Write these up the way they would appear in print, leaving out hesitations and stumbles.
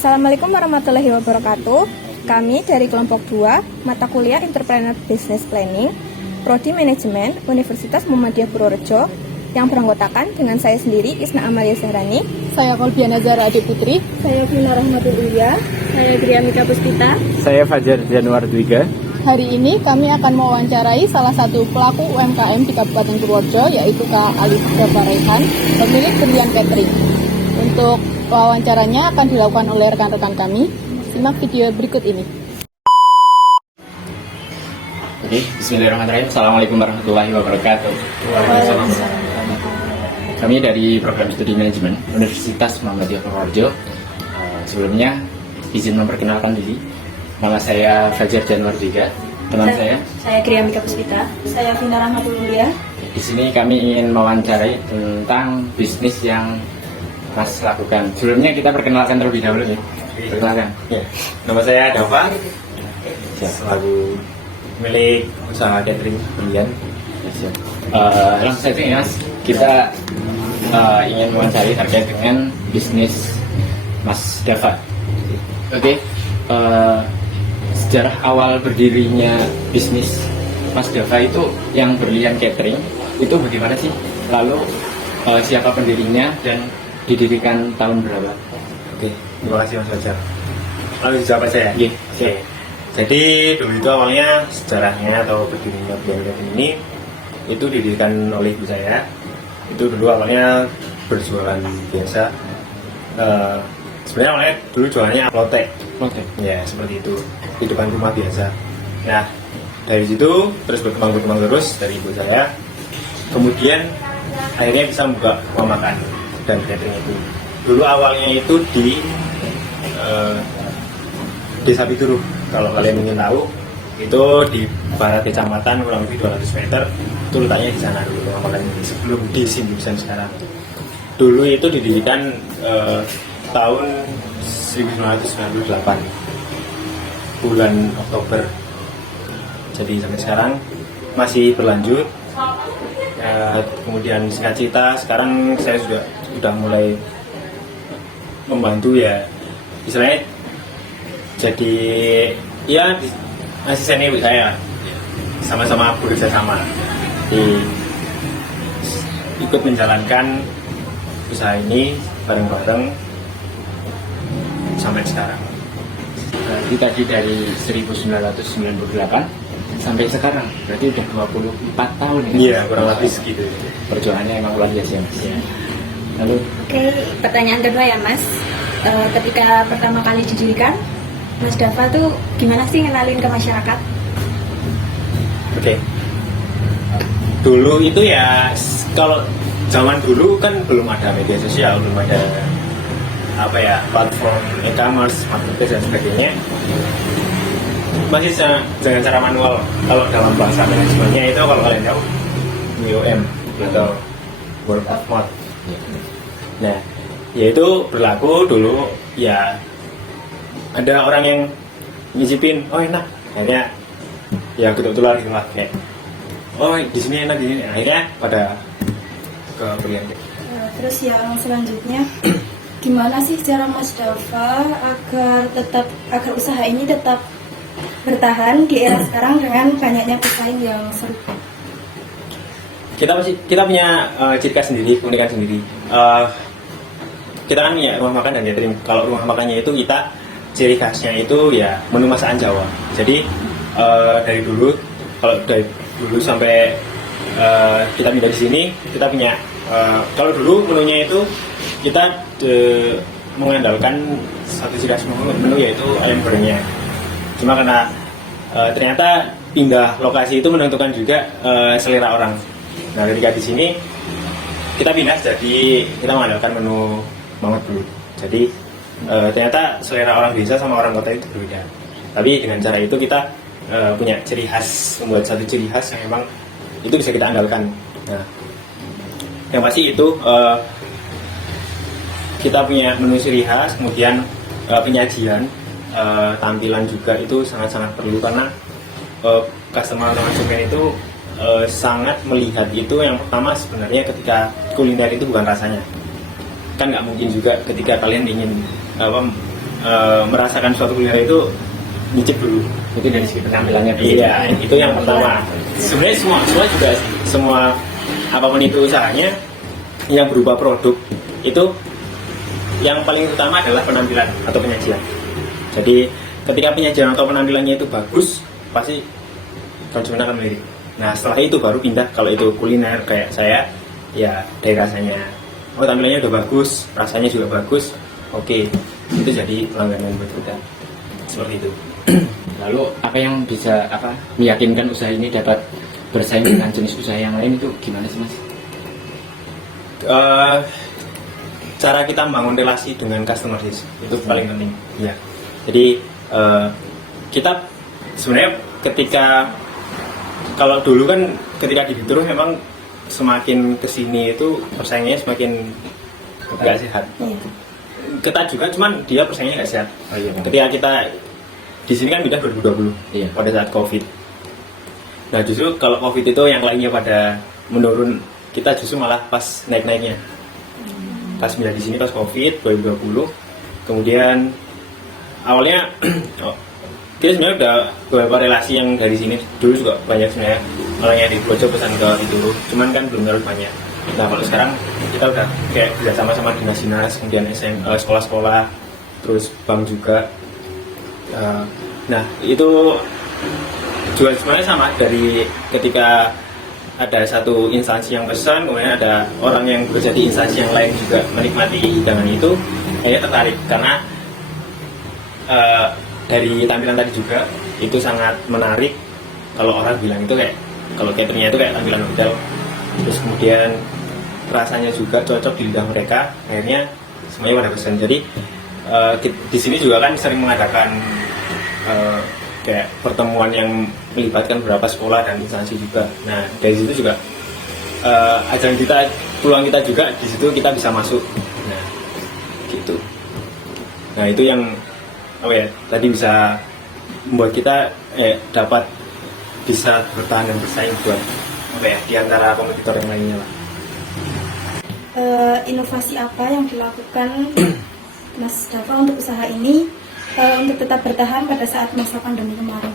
Assalamualaikum warahmatullahi wabarakatuh. Kami dari kelompok 2, mata kuliah Entrepreneur Business Planning, Prodi Manajemen, Universitas Muhammadiyah Purworejo, yang beranggotakan dengan saya sendiri, Isna Amalia Zahrani, saya Kolbiana Zahra Adi Putri, saya Vina Rahmatul Ulia, saya Griamika Puspita, saya Fajar Januar Dwiga. Hari ini kami akan mewawancarai salah satu pelaku UMKM di Kabupaten Purworejo, yaitu Kak Alif Rehan, pemilik Berlian Catering. Untuk wawancaranya akan dilakukan oleh rekan-rekan kami. Simak video berikut ini. Oke, bismillahirrahmanirrahim. Assalamualaikum warahmatullahi wabarakatuh. Kami dari program studi manajemen Universitas Muhammadiyah Purworejo. Sebelumnya izin memperkenalkan diri. Nama saya Fajar Januar Dwiga. Teman saya Griamika Puspita, saya Vina Rahmatul Ulia. Di sini kami ingin mewawancarai tentang bisnis yang Mas lakukan. Sebelumnya kita perkenalkan terlebih dahulu ya. Perkenalkan. Ya. Nama saya Dava, selaku milik usaha catering Berlian. Langsung saja ya Mas, kita ingin mewawancari terkait dengan bisnis Mas Dava. Oke, sejarah awal berdirinya bisnis Mas Dava itu yang Berlian Catering itu bagaimana sih? Lalu siapa pendirinya dan didirikan tahun berapa? Oke, terima kasih Mas Fajar. Lalu dijawab saya. Iya. Oke. Jadi dulu itu awalnya sejarahnya atau berdirinya Berlian Catering ini itu didirikan oleh ibu saya. Itu dulu awalnya berjualan biasa. Sebenarnya awalnya dulu jualannya lotek. Oke. Ya seperti itu, di depan rumah biasa. Nah dari situ terus berkembang terus dari ibu saya. Kemudian akhirnya bisa membuka rumah makan dan catering itu. Dulu awalnya itu di Desa Pituruh. Kalau kalian ingin tahu, itu di barat kecamatan kurang lebih 200 meter. Itu letaknya di sana dulu rumah makan ini sebelum di Simbusan sekarang. Dulu itu didirikan tahun 1998 bulan Oktober. Jadi sampai sekarang masih berlanjut. Kemudian singkat cerita, sekarang saya sudah mulai membantu ya, istilahnya jadi ya asisten ibu saya, sama-sama bekerja sama ikut menjalankan usaha ini bareng-bareng sampai sekarang. Berarti tadi dari 1998 sampai sekarang, berarti udah 24 tahun ya? Iya, kurang lebih segitu. Perjuangannya emang luar biasa ya Mas. Iya. Lalu Oke, pertanyaan kedua ya Mas. Ketika pertama kali didirikan, Mas Dava tuh gimana sih ngenalin ke masyarakat? Oke. Dulu itu ya, kalau zaman dulu kan belum ada media sosial, belum ada platform e-commerce, marketplace dan sebagainya. Masih dengan cara manual. Kalau dalam bahasa manajemennya itu kalau kalian tahu WOM atau word of mouth. Nah, yaitu berlaku dulu ya, ada orang yang nyicipin, oh enak, akhirnya ya kebetulan gitu lah, kayak oh di sini enak, di sini, akhirnya pada ke Berlian. Terus yang selanjutnya, gimana sih cara Mas Dava agar usaha ini tetap bertahan di era sekarang dengan banyaknya pesaing yang serupa? Kita punya ciri khas sendiri, keunikan sendiri. Kita kan punya rumah makan dan catering. Kalau rumah makannya itu kita ciri khasnya itu ya menu masakan Jawa. Jadi dari dulu, kalau dari dulu sampai kita pindah di sini, kita punya kalau dulu menunya itu kita mengandalkan satu ciri khas menu yaitu ayam gorengnya. Cuma karena ternyata pindah lokasi itu menentukan juga selera orang. Nah ketika di sini kita pindah, jadi kita mengandalkan menu Mamat dulu. Jadi ternyata selera orang desa sama orang kota itu berbeda. Tapi dengan cara itu kita punya ciri khas, membuat satu ciri khas yang memang itu bisa kita andalkan. Nah, yang pasti itu kita punya menu ciri khas, kemudian penyajian, tampilan juga itu sangat-sangat perlu karena customer atau konsumen itu sangat melihat itu. Yang pertama sebenarnya ketika kuliner itu bukan rasanya, kan nggak mungkin juga ketika kalian ingin merasakan suatu kuliner itu nyicip dulu. Itu dari segi penampilannya dulu. Iya, itu yang pertama. Sebenarnya semua juga semua apapun itu usahanya yang berupa produk itu yang paling utama adalah penampilan atau penyajian. Jadi ketika penyajian atau penampilannya itu bagus, pasti konsumen akan melirik. Nah setelah itu baru pindah, kalau itu kuliner kayak saya, ya dari rasanya. Oh tampilannya udah bagus, rasanya juga bagus, oke, itu jadi langganan buat kita. Seperti itu. Lalu apa yang bisa meyakinkan usaha ini dapat bersaing dengan jenis usaha yang lain itu gimana sih Mas? Cara kita membangun relasi dengan customer sih, itu paling penting. Ya. Jadi kita sebenarnya ketika kalau dulu kan ketika di Bituru memang semakin kesini itu persaingannya semakin nggak sehat. Kita juga, cuman dia persaingannya nggak sehat. Ketika kita di sini kan pindah 2020 pada saat COVID. Nah justru kalau COVID itu yang lainnya pada menurun, kita justru malah pas naik-naiknya. Pas pindah di sini pas COVID 2020, kemudian awalnya kita sebenarnya udah beberapa relasi yang dari sini dulu juga banyak sebenarnya orang yang di Projo pesan ke Bituru, cuman kan belum terlalu banyak. Nah kalau sekarang kita udah kayak kerja sama dinas-dinas, kemudian sekolah-sekolah, terus bank juga. Nah itu juga sebenarnya sama dari ketika ada satu instansi yang pesan, kemudian ada orang yang bekerja di instansi yang lain juga menikmati hidangan itu, saya tertarik karena dari tampilan tadi juga itu sangat menarik. Kalau orang bilang itu kayak, kalau cateringnya itu kayak tampilan hotel, terus kemudian rasanya juga cocok di lidah mereka, akhirnya semuanya pada pesan. Jadi di sini juga kan sering mengadakan kayak pertemuan yang melibatkan beberapa sekolah dan instansi juga. Nah dari situ juga ajaran kita, peluang kita juga di situ kita bisa masuk. Nah gitu. Nah itu yang tadi bisa membuat kita dapat bisa bertahan dan bersaing buat di antara kompetitor yang lainnya lah. Inovasi apa yang dilakukan Mas Dava untuk usaha ini untuk tetap bertahan pada saat masa pandemi kemarin?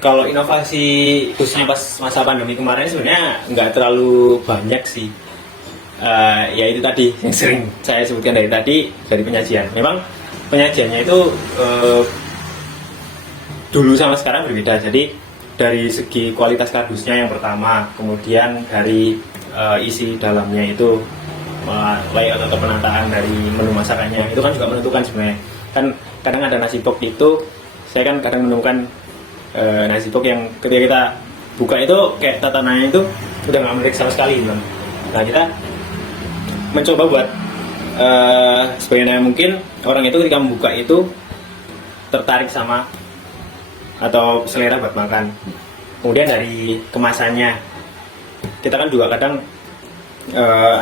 Kalau inovasi khususnya pas masa pandemi kemarin sebenarnya nggak terlalu banyak sih. Ya itu tadi yang sering saya sebutkan dari tadi, dari penyajian. Memang penyajiannya itu dulu sama sekarang berbeda. Jadi dari segi kualitas kardusnya yang pertama, kemudian dari isi dalamnya itu layout atau penataan dari menu masakannya itu kan juga menentukan sebenarnya. Kan kadang ada nasi pok itu, saya kan kadang menemukan nasi pok yang ketika kita buka itu kayak tatanannya itu udah nggak menarik sama sekali gitu. Nah kita mencoba buat sebagaimana mungkin orang itu ketika membuka itu tertarik sama atau selera buat makan. Kemudian dari kemasannya, kita kan juga kadang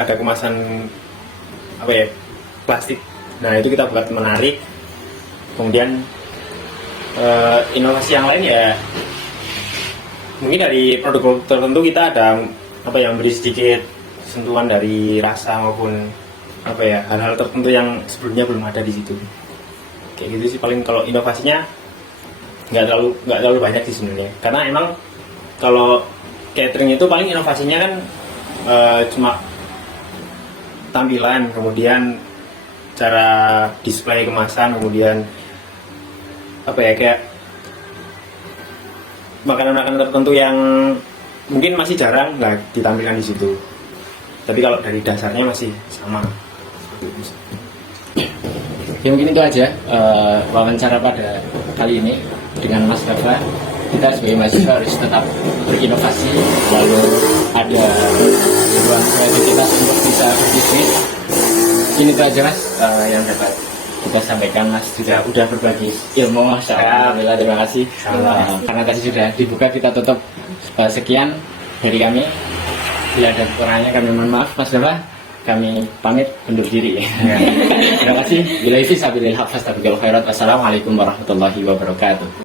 ada kemasan plastik. Nah itu kita buat menarik. Kemudian inovasi yang lain ya mungkin dari produk tertentu kita ada yang beri sedikit sentuhan dari rasa maupun hal-hal tertentu yang sebelumnya belum ada di situ. Kayak gitu sih paling. Kalau inovasinya nggak terlalu banyak sih sebenarnya, karena emang kalau catering itu paling inovasinya kan cuma tampilan, kemudian cara display kemasan, kemudian kayak makanan-makanan tertentu yang mungkin masih jarang nggak ditampilkan di situ. Tapi kalau dari dasarnya masih sama. Ya mungkin itu aja wawancara pada kali ini dengan Mas Dava. Kita sebagai mahasiswa harus tetap berinovasi, lalu ada ruang kreativitas untuk bisa berbisnis. Ini itu aja Mas yang dapat kita sampaikan. Mas juga udah berbagi ilmu, Masya Allah. Alhamdulillah, terima kasih. Karena tadi sudah dibuka, kita tutup. Sekian dari kami. Bila ada kekurangannya kami mohon maaf Mas Dava. Kami pamit undur diri. Terima kasih. Bila isi sabilillah, fastabiqul khairat. Wassalamualaikum warahmatullahi wabarakatuh.